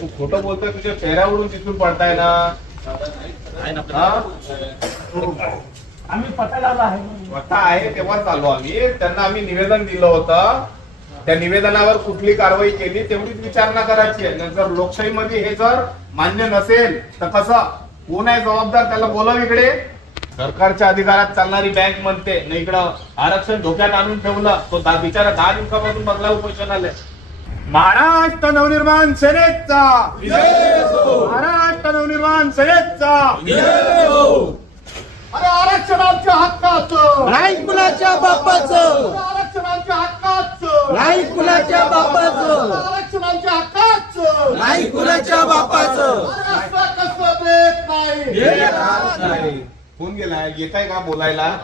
तू खोटं बोलतोय तुझ्या चेहऱ्यावरून तिथून पडताय ना? आम्ही पटायला आलो आहे. स्वतः आहे तेव्हाच आलो आम्ही. त्यांना आम्ही निवेदन दिलं होतं. त्या निवेदनावर कुठली कारवाई केली तेवढीच विचारणा करायची आहे. जर लोकशाहीमध्ये हे जर मान्य नसेल तर कसं? कोण आहे जबाबदार? त्याला बोलव इकडे. सरकारच्या अधिकारात चालणारी बँक म्हणते ना इकडं आरक्षण धोक्यात आणून ठेवलं तो दा- बिचारा दहा दिवसापासून बदला उपोषण आले महाराष्ट्र नवनिर्माण सेनेचा! महाराष्ट्र नवनिर्माण सेनेचा! अरे आरक्षणाच्या हक्काचं! नाही कुणाच्या बापाचं! आरक्षणाच्या हक्काचं! नाही कुणाच्या बापाचं! आरक्षणाच्या हक्काचं! नाही कुणाच्या बापाचं! कसं देत नाही. फोन गेलाय येत आहे का बोलायला?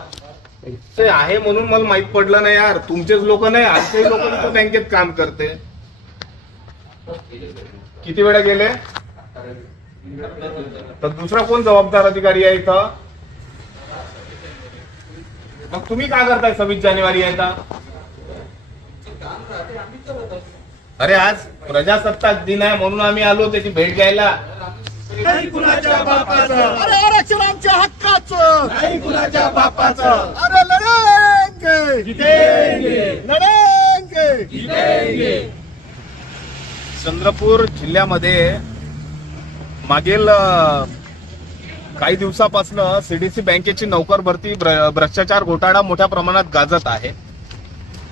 ते आहे म्हणून मला माहीत पडलं नाही यार. तुमचेच लोक नाही आमचे लोक बँकेत काम करते. किती वेळा गेले? तर दुसरा कोण जबाबदार अधिकारी आहे इथं? मग तुम्ही काय करताय सव्वीस जानेवारी आहे का अरे आज प्रजासत्ताक दिन आहे म्हणून आम्ही आलो त्याची भेट घ्यायला. नाही कुणाच्या बापाचं. अरे हक्काचं. नाही कुणाच्या बापाचं. अरे लढेंगे. जितेंगे. लढेंगे. जितेंगे. चंद्रपूर जिल्ह्यामध्ये मागील काही दिवसापासून सीडीसी बँकेची नोकर भरती भ्र- भ्रष्टाचार घोटाळा मोठ्या प्रमाणात गाजत आहे.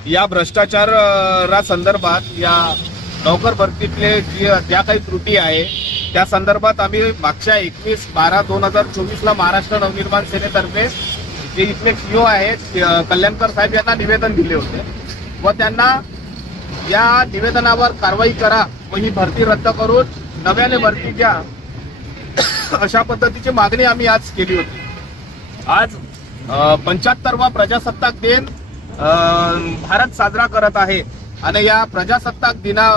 या भ्रष्टाचारा संदर्भात या नोकर भरतीतले जी ज्या काही त्रुटी आहे त्या संदर्भात आम्ही मागच्या एकवीस बारा दोन हजार चोवीस ला महाराष्ट्र नवनिर्माण सेनेतर्फे जे इथले सीओ आहेत कल्याणकर साहेब यांना निवेदन दिले होते. व त्यांना या निवेदनावर कारवाई करा व ही भरती रद्द करून नव्याने भरती द्या. अशा पद्धतीची मागणी आम्ही आज केली होती. आज? पंच्याहत्तरवा प्रजासत्ताक दिन भारत साजरा करत आहे. आणि या प्रजासत्ताक दिना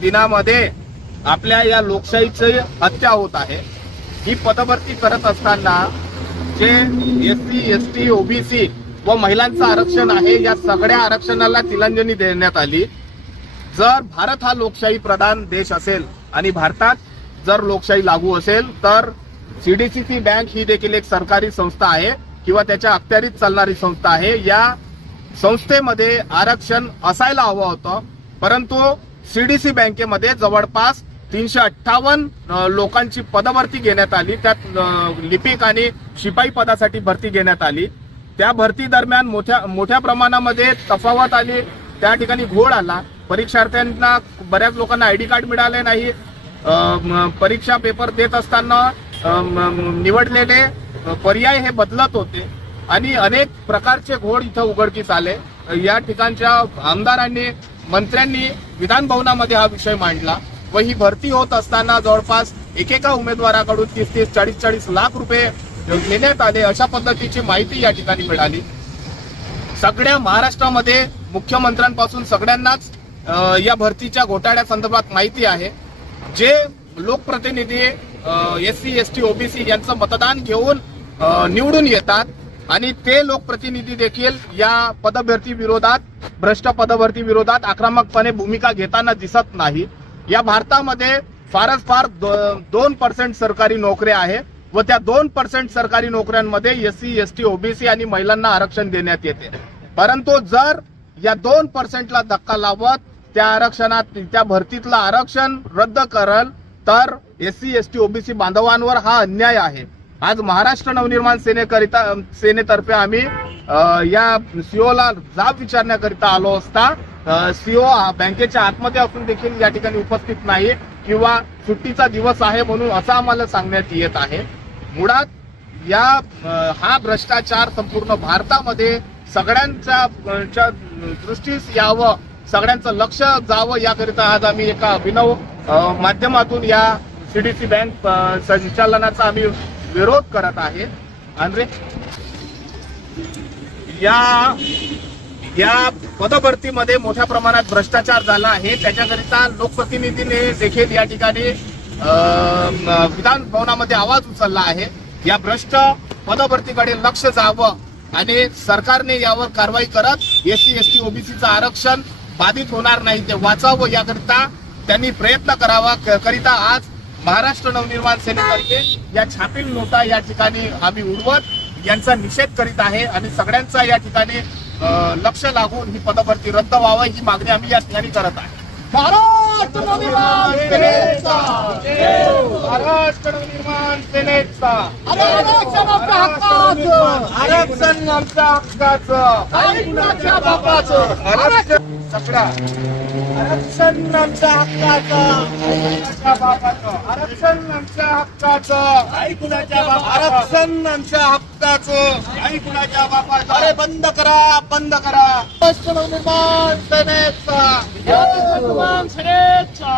दिनामध्ये आपल्या या लोकशाहीची हत्या होत आहे. ही पदभरती करत असताना जे S C S T OBC व महिलांचं आरक्षण आहे या सगळ्या आरक्षणाला तिलांजली देण्यात आली. जर भारत हा लोकशाही प्रधान देश असेल आणि भारतात जर लोकशाही लागू असेल तर सीडीसीसी बँक ही देखील एक सरकारी संस्था आहे किंवा त्याच्या अखत्यारीत चालणारी संस्था आहे. या संस्थेमध्ये आरक्षण असायला हवं होतं परंतु सीडीसी बँकेमध्ये जवळपास तीनशे अठ्ठावन्न लोकांची पदभरती घेण्यात आली. त्यात लिपिक आणि शिपाई पदासाठी भरती घेण्यात आली. त्या भरती दरम्यान मोठ्या मोठ्या प्रमाणामध्ये तफावत आली. त्या ठिकाणी घोळ आला. परीक्षार्थ्यांना बऱ्याच लोकांना आय डी कार्ड मिळाले नाही. परीक्षा पेपर देत असताना निवडलेले पर्याय हे बदलत होते. आणि अनेक प्रकारचे घोळ इथं उघडकीस आले. या ठिकाणच्या आमदारांनी मंत्र्यांनी विधानभवनामध्ये हा विषय मांडला. व ही भरती होत असताना जवळपास एकेका उमेदवाराकडून तीस तीस चाळीस चाळीस लाख रुपये घेण्यात आले. अशा पद्धतीची माहिती या ठिकाणी मिळाली. सगळ्या महाराष्ट्रामध्ये मुख्यमंत्र्यांपासून सगळ्यांनाच या भरतीच्या घोटाळ्या संदर्भात माहिती आहे. जे लोकप्रतिनिधी S C S T OBC यांचं मतदान घेऊन निवडून येतात आणि ते लोकप्रतिनिधी देखील या पदभरती विरोधात भ्रष्ट पदभरती विरोधात आक्रमकपणे भूमिका घेताना दिसत नाही. या भारतामध्ये फारच फार दो- दोन पर्सेंट सरकारी नोकऱ्या आहे व त्या दोन पर्सेंट सरकारी नोकऱ्यांमध्ये S C S T OBC आणि महिलांना आरक्षण देण्यात येते. परंतु जर या दोन पर्सेंटला धक्का लावत त्या आरक्षणात त्या भरतीतलं आरक्षण रद्द करल तर S C S T OBC बांधवांवर हा अन्याय आहे. आज महाराष्ट्र नवनिर्माण सेनेकरिता सेनेतर्फे आम्ही या सीओला जाब विचारण्याकरिता आलो असता सीओ बँकेच्या आतमध्ये असून देखील या ठिकाणी उपस्थित नाही किंवा सुट्टीचा दिवस आहे म्हणून असं आम्हाला सांगण्यात येत आहे. मुळात या हा भ्रष्टाचार संपूर्ण भारतामध्ये सगळ्यांच्या च्या दृष्टीस यावं सगळ्यांचं लक्ष जावं याकरिता आज आम्ही एका अभिनव माध्यमातून या सीडीसी बँक संचालनाचा आम्ही विरोध करत आहे. आणि या या पदभरतीमध्ये मोठ्या प्रमाणात भ्रष्टाचार झाला आहे. त्याच्याकरिता लोकप्रतिनिधीने देखील या ठिकाणी विधान भवनामध्ये आवाज उचलला आहे. या भ्रष्ट पदभरतीकडे लक्ष जावं आणि सरकारने यावर कारवाई करत एससी एसटी ओबीसीचं आरक्षण बाधित होणार नाही ते वाचावं याकरिता त्यांनी प्रयत्न करावा. करिता आज महाराष्ट्र नवनिर्माण सेनेतर्फे या छापील नोटा या ठिकाणी आम्ही उडवत यांचा निषेध करीत आहे आणि सगळ्यांचा या ठिकाणी लक्ष लागून ही पदभरती रद्द व्हावं ही मागणी आम्ही या ठिकाणी करत आहे. महाराष्ट्र नवनिर्माण सेनेचा. महाराष्ट्र नवनिर्माण सेनेचा. अरे आरक्षण आमच्या हक्काचं आरक्षण आमच्या हक्काचं. कुणाच्या बापाचं? आरक्षण सगळा आरक्षण आमच्या हक्काचं. बापाचं? आरक्षण आमच्या हक्काचं. आई कुणाच्या आरक्षण आमच्या हक्काचं आई कुणाच्या बापाचं? अरे बंद करा बंद करा. महाराष्ट्र नवनिर्माण सेनेचा नवनिर्माण सेनेचा